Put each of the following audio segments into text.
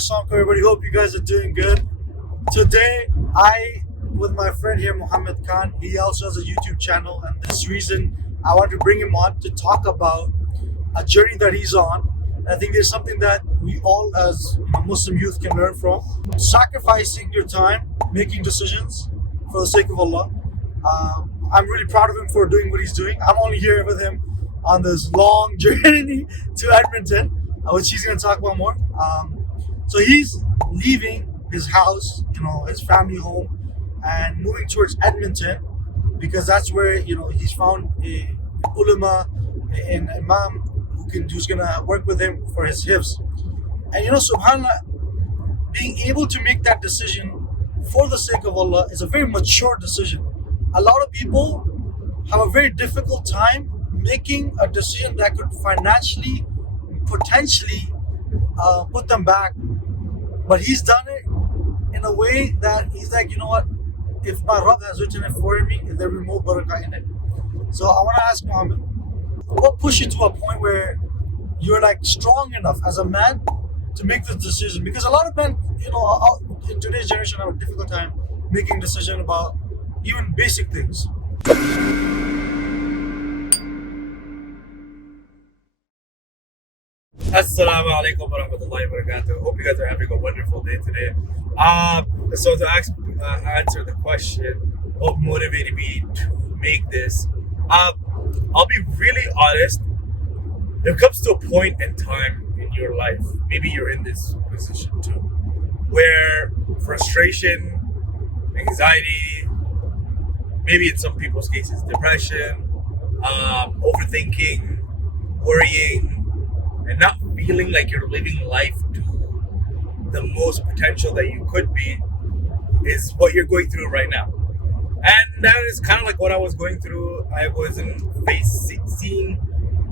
Assalamu alaikum everybody. Hope you guys are doing good. Today, with my friend here, Muhammad Khan, he also has a YouTube channel, and this reason I want to bring him on to talk about a journey that he's on. And I think there's something that we all as Muslim youth can learn from. Sacrificing your time, making decisions for the sake of Allah. I'm really proud of him for doing what he's doing. I'm only here with him on this long journey to Edmonton, which he's going to talk about more. So he's leaving his house, his family home, and moving towards Edmonton because that's where he's found a ulama, an imam who's gonna work with him for his hifz. And subhanallah, being able to make that decision for the sake of Allah is a very mature decision. A lot of people have a very difficult time making a decision that could financially, potentially put them back. But he's done it in a way that he's like, if my Rabb has written it for me, there will be more barakah in it. So I want to ask Muhammad, what pushed you to a point where you're like strong enough as a man to make this decision? Because a lot of men, in today's generation have a difficult time making a decision about even basic things. Assalamu alaikum wa rahmatullahi wa barakatuh. Hope you guys are having a wonderful day today. So to answer the question, what motivated me to make this, I'll be really honest. There comes to a point in time in your life, maybe you're in this position too, where frustration, anxiety, maybe in some people's cases depression, overthinking, worrying, and not feeling like you're living life to the most potential that you could be is what you're going through right now. And that is kind of like what I was going through. I wasn't seeing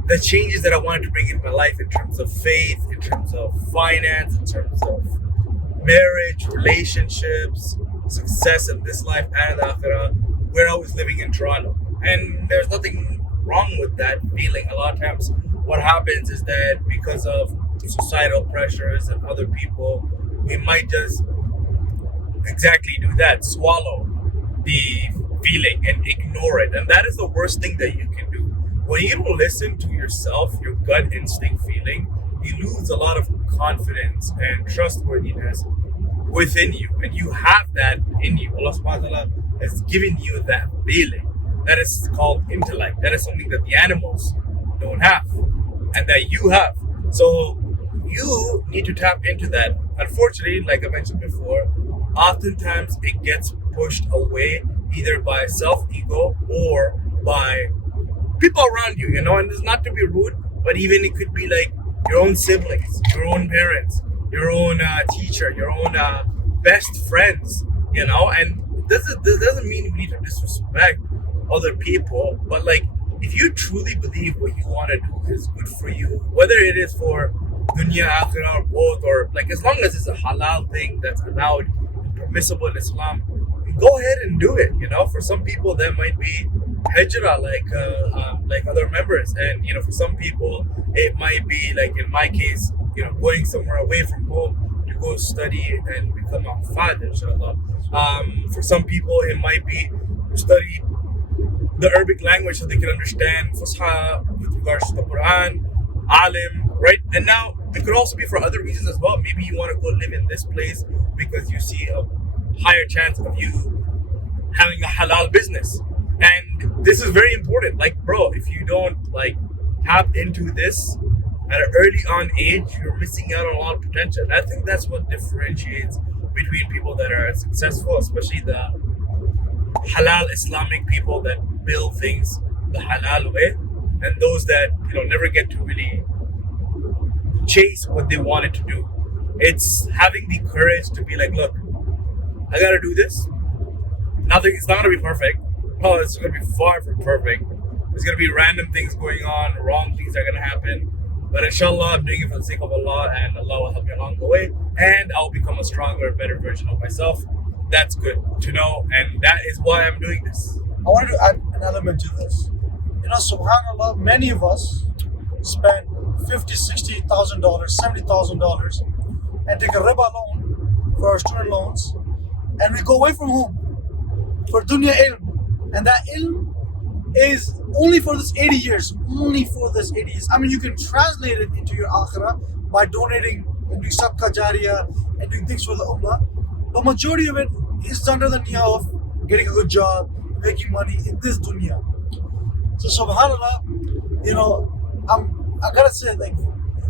the changes that I wanted to bring in my life in terms of faith, in terms of finance, in terms of marriage, relationships, success in this life and the akhirah, where I was living in Toronto. And there's nothing wrong with that feeling. A lot of times what happens is that because of societal pressures and other people, we might just exactly do that, swallow the feeling and ignore it. And that is the worst thing that you can do. When you don't listen to yourself, your gut instinct feeling, you lose a lot of confidence and trustworthiness within you. And you have that in you. Allah subhanahu wa ta'ala has given you that feeling. That is called intellect. That is something that the animals don't have and that you have. So you need to tap into that. Unfortunately, like I mentioned before, oftentimes it gets pushed away either by self-ego or by people around you, and it's not to be rude, but even it could be like your own siblings, your own parents, your own teacher, your own best friends, and this doesn't mean you need to disrespect other people, but like if you truly believe what you want to do is good for you, whether it is for dunya, akhirah, or both, or like as long as it's a halal thing that's allowed and permissible in Islam, go ahead and do it. For some people that might be hijrah, like other members, and for some people it might be like in my case, going somewhere away from home to go study and become a father, inshallah. For some people it might be to study the Arabic language so they can understand Fusha with regards to the Quran, Alim, right? And now it could also be for other reasons as well. Maybe you want to go live in this place because you see a higher chance of you having a halal business. And this is very important. Like, bro, if you don't tap into this at an early on age, you're missing out on a lot of potential. And I think that's what differentiates between people that are successful, especially the halal Islamic people that build things the halal way, and those that never get to really chase what they wanted to do. It's having the courage to be like, look, I gotta do this. It's not gonna be perfect. Oh, it's gonna be far from perfect. There's gonna be random things going on, wrong things are gonna happen. But inshallah, I'm doing it for the sake of Allah, and Allah will help me along the way, and I'll become a stronger, better version of myself. That's good to know, and that is why I'm doing this. I wanted to add an element to this. Subhanallah, many of us spend $50,000, $60,000, $70,000 and take a riba loan for our student loans, and we go away from home for dunya ilm. And that ilm is only for this 80 years. Only for this 80 years. I mean, you can translate it into your akhirah by donating and doing sadaqah jariyah and doing things for the ummah. But majority of it is under the niyyah of getting a good job, making money in this dunya. So subhanallah, I gotta say, like,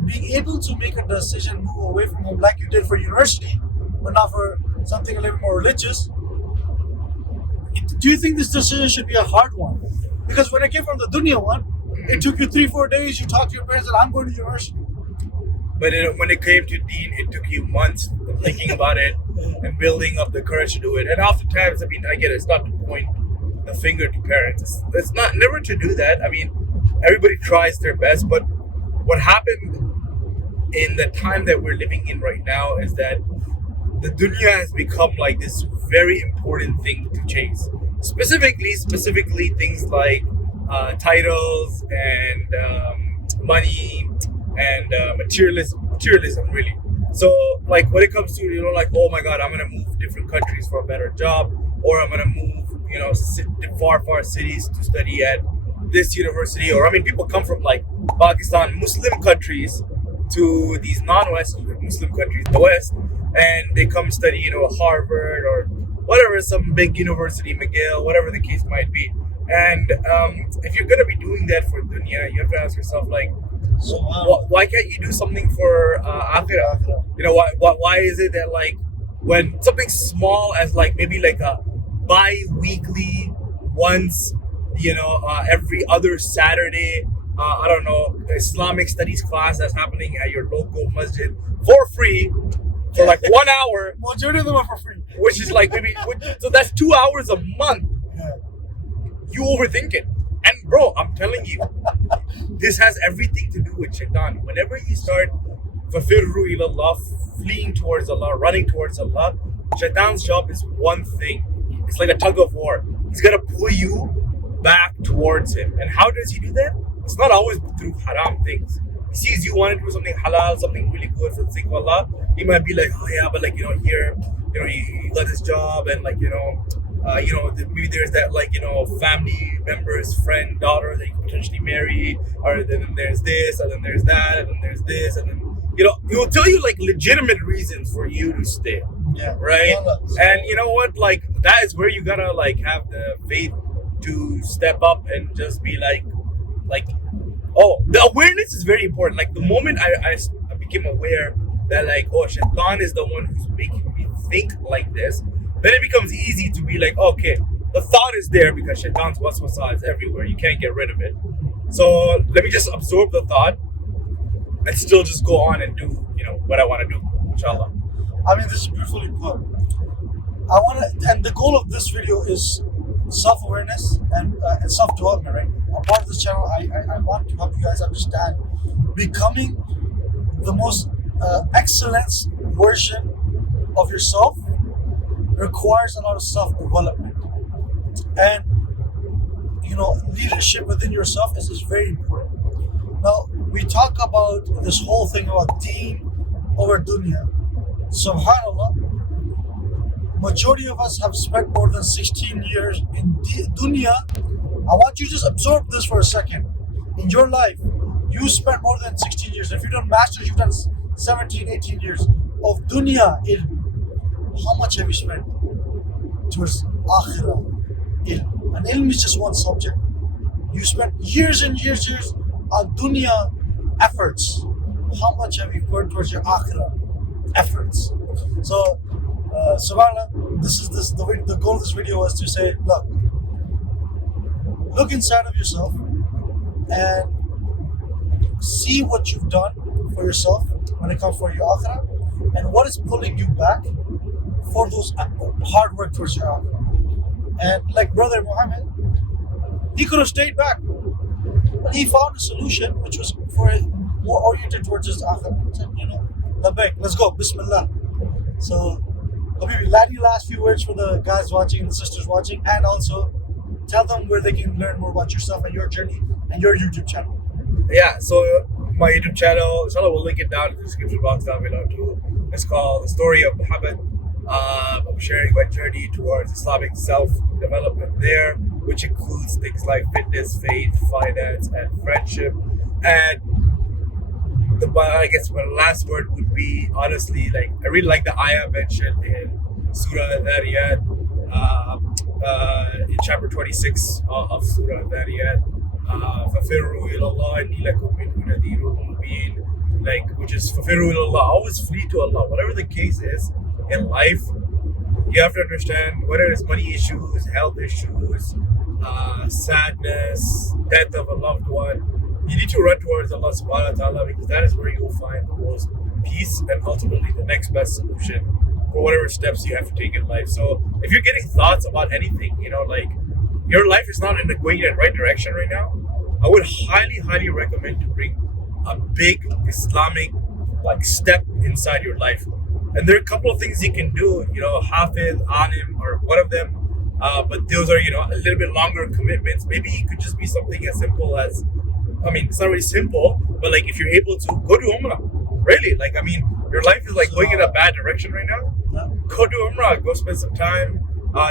being able to make a decision, move away from home like you did for university, but not for something a little more religious. Do you think this decision should be a hard one? Because when I came from the dunya one, it took you 3-4 days, you talked to your parents and I'm going to university. But when it came to deen, it took you months of thinking about it and building up the courage to do it. And oftentimes, I mean, I get it, it's not to point the finger to parents. It's not never to do that. I mean, everybody tries their best, but what happened in the time that we're living in right now is that the dunya has become like this very important thing to chase. Specifically things like titles and money and materialism really. So like when it comes to, like, oh my God, I'm gonna move different countries for a better job, or I'm gonna move, far cities to study at this university, or I mean, people come from like Pakistan, Muslim countries, to these non-West Muslim countries, the West, and they come study, Harvard or whatever, some big university, McGill, whatever the case might be. And if you're gonna be doing that for dunya, you have to ask yourself, like, why can't you do something for akhirah? Why is it that, like, when something small as like maybe like a bi-weekly once, every other Saturday, I don't know, Islamic studies class that's happening at your local masjid for free for like 1 hour. Majority of them are for free. Which is like so that's 2 hours a month. Yeah. You overthink it. And bro, I'm telling you, this has everything to do with shaitan. Whenever you start fafirru ilallah, fleeing towards Allah, running towards Allah, shaitan's job is one thing. It's like a tug of war. He's gonna pull you back towards him. And how does he do that? It's not always through haram things. He sees you want to do something halal, something really good for the sake of Allah. He might be like, oh yeah, but like, here, he got his job, and like, maybe there's that, like, family members, friend, daughter that you could potentially marry, or then there's this, and then there's that, and then there's this, and then, he will tell you like legitimate reasons for you to stay. Yeah. Right? And you know what? Like, that is where you gotta like have the faith to step up and just be like, oh, the awareness is very important. Like, the moment I became aware that, like, oh, shaitan is the one who's making me think like this, then it becomes easy to be like, okay, the thought is there because shaitan's waswasa is everywhere. You can't get rid of it. So let me just absorb the thought and still just go on and do, what I want to do, inshallah. I mean, this is beautifully put. And the goal of this video is self-awareness and self-development, right? A part of this channel, I want to help you guys understand becoming the most excellent version of yourself requires a lot of self-development. And, leadership within yourself is very important. Now, we talk about this whole thing about deen over dunya. SubhanAllah, majority of us have spent more than 16 years in dunya. I want you to just absorb this for a second. In your life, you spent more than 16 years. If you've done masters, you've done 17, 18 years of dunya ilm. How much have you spent towards akhirah ilm? And ilm is just one subject. You spent years and years on dunya efforts. How much have you put towards your akhirah efforts? So, subhanAllah, the goal of this video was to say, look inside of yourself and see what you've done for yourself when it comes for your akhirah, and what is pulling you back for those hard work towards your akhirah. And like Brother Muhammad, he could have stayed back, but he found a solution which was more oriented towards his akhirah. He said, labbaik, let's go, bismillah. So, Habibi, last few words for the guys watching and the sisters watching, and also tell them where they can learn more about yourself and your journey and your YouTube channel. Yeah, so my YouTube channel. Inshallah, we'll link it down in the description box down below too. It's called The Story of Ahmed. I'm sharing my journey towards Islamic self-development there, which includes things like fitness, faith, finance, and friendship. And I guess my last word would be, honestly, like, I really like the ayah mentioned in Surah Al-Dhariyat, in chapter 26 of Surah Al-Dhariyat, فَفِرُّوا إِلَى اللَّهِ إِنِّي لَكُمْ مِنْهُ نَذِيرٌ مُبِينٌ, like, which is فَفِرُّوا إِلَى اللَّهِ, always flee to Allah. Whatever the case is in life, you have to understand, whether it's money issues, health issues, sadness, death of a loved one, you need to run towards Allah subhanahu wa ta'ala, because that is where you will find the most peace and ultimately the next best solution for whatever steps you have to take in life. So if you're getting thoughts about anything, like, your life is not going in the right direction right now, I would highly recommend to bring a big Islamic step inside your life. And there are a couple of things you can do, Hafiz, Alim, or one of them. But those are, a little bit longer commitments. Maybe it could just be something as simple as, it's not really simple, but if you're able to go to Umrah, really, your life is going in a bad direction right now. Yeah. Go to Umrah, go spend some time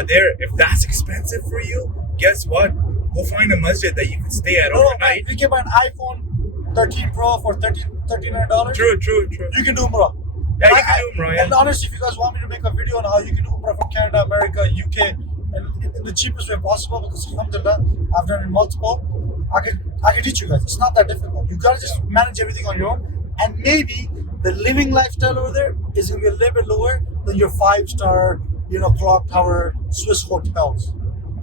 there. If that's expensive for you, guess what? Go find a masjid that you can stay at overnight. If you can buy an iPhone 13 Pro for $39. True. You can do Umrah. Yeah, you can do Umrah. Yeah. And honestly, if you guys want me to make a video on how you can do Umrah from Canada, America, UK, and in the cheapest way possible, because alhamdulillah, I've done it multiple, I can teach you guys. It's not that difficult. You gotta just manage everything on your own, and maybe the living lifestyle over there is gonna be a little bit lower than your 5-star, clock tower Swiss hotels.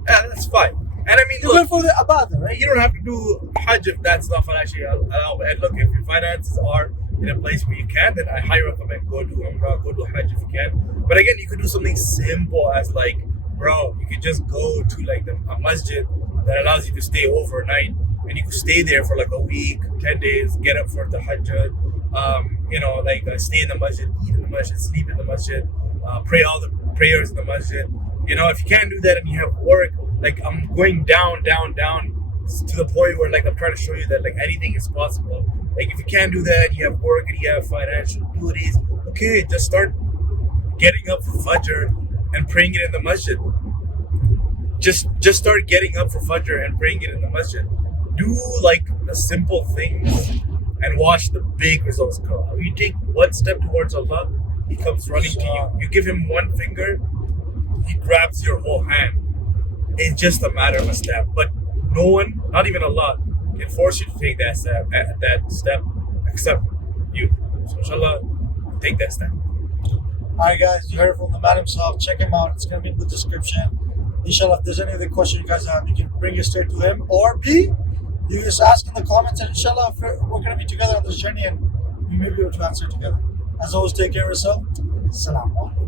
Yeah, that's fine. And You're look, good for the Abada, right? you don't have to do Hajj if that's not financially allowed. And look, if your finances are in a place where you can, then I highly recommend go do Umrah, go do Hajj if you can. But again, you could do something simple as you could just go to a masjid that allows you to stay overnight, and you could stay there for a week, 10 days, get up for the Hajj, stay in the masjid, eat in the masjid, sleep in the masjid, pray all the prayers in the masjid. If you can't do that and you have work, I'm going down to the point where I'm trying to show you that anything is possible. If you can't do that, you have work and you have financial duties, okay, just start getting up for Fajr and praying it in the masjid. Just start getting up for Fajr and praying it in the masjid. Do the simple things and watch the big results come. You take one step towards Allah, He comes running to you. You give Him one finger, He grabs your whole hand. It's just a matter of a step. But no one, not even Allah, can force you to take that step except you. So inshallah, take that step. Alright guys, you heard it from the man himself. Check him out. It's going to be in the description. Inshallah, if there's any other question you guys have, you can bring it straight to him. Or B, you just ask in the comments, and inshallah, we're going to be together on this journey and we may be able to answer it together. As always, take care of yourself. Assalamu alaikum.